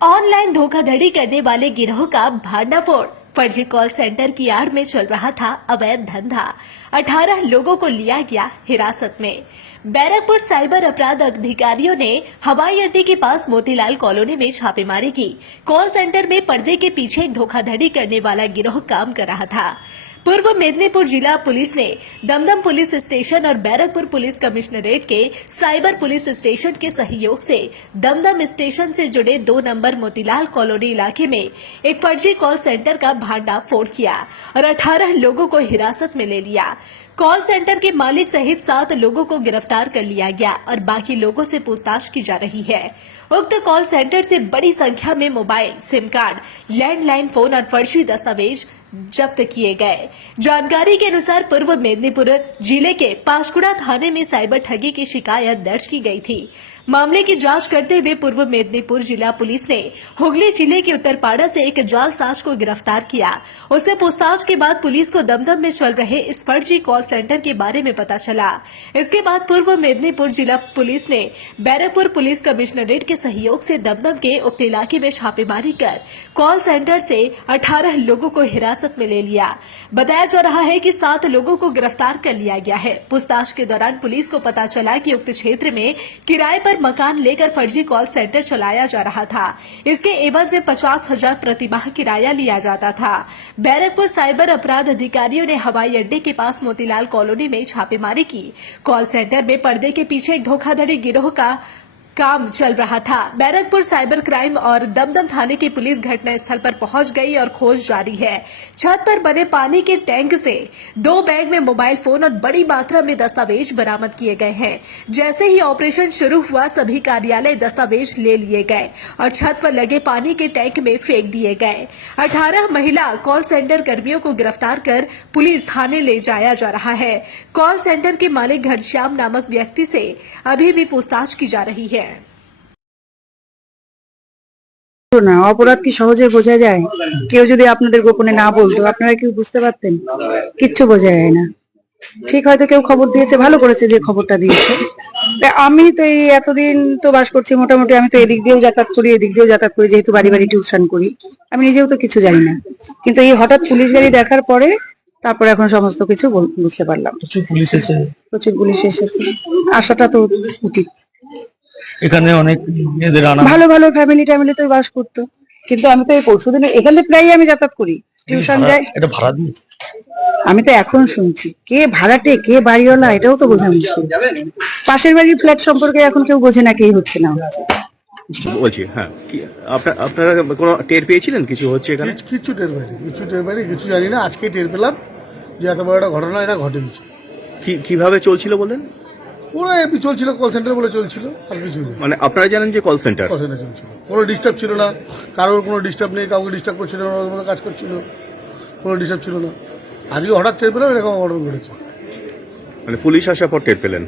Online धोखाधड़ी करने वाले गिरोह का भांडाफोड़। फर्जी कॉल सेंटर की आड़ में चल रहा था अवैध धंधा। 18 लोगों को लिया गया हिरासत में। बैरकपुर साइबर अपराध अधिकारियों ने हवाई अड्डे के पास मोतीलाल कॉलोनी में छापेमारी की। कॉल सेंटर में पर्दे के पीछे एक धोखाधड़ी करने वाला गिरोह काम कर रहा था। पूर्व मेदिनीपुर जिला पुलिस ने दमदम पुलिस स्टेशन और बैरकपुर पुलिस कमिश्नरेट के साइबर पुलिस स्टेशन के सहयोग से दमदम स्टेशन से जुड़े 2 नंबर मोतीलाल कॉलोनी इलाके में एक फर्जी कॉल सेंटर का भांडाफोड़ किया और 18 लोगों को हिरासत में ले लिया। कॉल सेंटर के मालिक सहित 7 लोगों को गिरफ्तार कर लिया गया और बाकी लोगों से पूछताछ की जा रही है। उक्त कॉल सेंटर से बड़ी संख्या में mobile, SIM card, landline phone और फर्जी दस्तावेज जब्त किए गए। जानकारी के अनुसार पूर्व मेदिनीपुर जिले के पांशकुड़ा थाने में साइबर ठगी की शिकायत दर्ज की गई थी। मामले की जांच करते हुए पूर्व मेदिनीपुर जिला पुलिस ने हुगली जिले के उत्तरपाड़ा से एक जालसाज को गिरफ्तार किया। उससे पूछताछ के बाद पुलिस को दमदम में चल रहे इस फर्जी कॉल सेंटर के बारे में पता चला। इसके बाद पूर्व मेदिनीपुर जिला पुलिस ने बैरकपुर पुलिस कमिश्नरेट के सहयोग से दमदम के उक्त इलाके में छापेमारी कर कॉल सेंटर से 18 लोगों को हिरासत में ले लिया। बताया जा रहा है कि 7 लोगों को गिरफ्तार कर लिया गया है। पूछताछ के दौरान पुलिस को पता चला कि उक्त क्षेत्र में किराए पर मकान लेकर फर्जी कॉल सेंटर चलाया जा रहा था। इसके एवज में 50,000 प्रतिमाह किराया लिया जाता था। बैरकपुर साइबर अपराध अधिकारियों ने हवाई अड्डे के पास मोतीलाल कॉलोनी में छापेमारी की। कॉल सेंटर में पर्दे के पीछे एक धोखाधड़ी गिरोह का काम चल रहा था। बैरकपुर साइबर क्राइम और दमदम थाने की पुलिस घटना स्थल पर पहुंच गई और खोज जारी है। छत पर बने पानी के टैंक से 2 बैग में मोबाइल फोन और बड़ी मात्रा में दस्तावेज बरामद किए गए हैं। जैसे ही ऑपरेशन शुरू हुआ, सभी कार्यालय दस्तावेज ले लिए गए और छत पर लगे पानी के टैंक में फेंक दिए गए। 18 महिला कॉल सेंटर कर्मियों को गिरफ्तार कर पुलिस थाने ले जाया जा रहा है। कॉल सेंटर के मालिक घनश्याम नामक व्यक्ति से अभी भी पूछताछ की जा रही है। না অপরাধ কি সহজে বোঝা যায়? কেউ যদি আপনাদের গোপনে না বলতো আপনারা কি বুঝতে পারতেন? কিচ্ছু বোঝা যায় না। ঠিক হয়তো কেউ খবর দিয়েছে, ভালো করেছে যে খবরটা দিয়েছে। আমি তো এই এতদিন তো বাস করছি, মোটামুটি আমি তো এদিক দিয়েও যাতায়াত করি, এদিক দিয়েও যাতায়াত করি, যেহেতু বাড়ি বাড়ি টিউশন করি। আমি নিজেও তো কিছু জানি না, কিন্তু এই হঠাৎ পুলিশ গাড়ি দেখার পরে তারপরে এখন সমস্ত কিছু বুঝতে পারলাম। প্রচুর পুলিশ এসেছে, আসাটা তো উচিত। এখানে অনেক মেয়েদের আনা ভালো ভালো ফ্যামিলিতে বাস করতো, কিন্তু আমি তো এই পরশুদিন এখানে প্রায় আমি যাতায়াত করি, টিউশন যাই। এটা ভাড়া দিয়েছে? আমি তো এখন শুনছি কে ভাড়াটে কে বাড়িওয়ালা, এটাও তো বোঝা মুশকিল। পাশের বাড়ির ফ্ল্যাট সম্পর্কে এখন কেউ বোঝে না, কেই হচ্ছে না বলছি। হ্যাঁ, আপনারা কোনো টের পেয়েছিলেন কিছু হচ্ছে এখানে? কিছু টের পাইনি, কিছু জানি না। আজকে টের পেলাম যে এত বড় একটা ঘটনা এটা ঘটে গেছে। কিভাবে চলছিল বলেন? পুরো এমনি চলছিল, কল সেন্টার বলে চলছিল, আর কিছু নেই। মানে আপনারা জানেন যে কল সেন্টার চলছিল, কোনো ডিস্টার্ব ছিল না, কারোর কোনো ডিস্টার্ব নেই, কাউকে ডিস্টার্ব করছিল না, ওর মতো কাজ করছিল, কোনো ডিস্টার্ব ছিল না। আজকে হঠাৎ টের পেলাম এরকম ঘটনা ঘটেছে। মানে পুলিশ আসার পর টের পেলেন?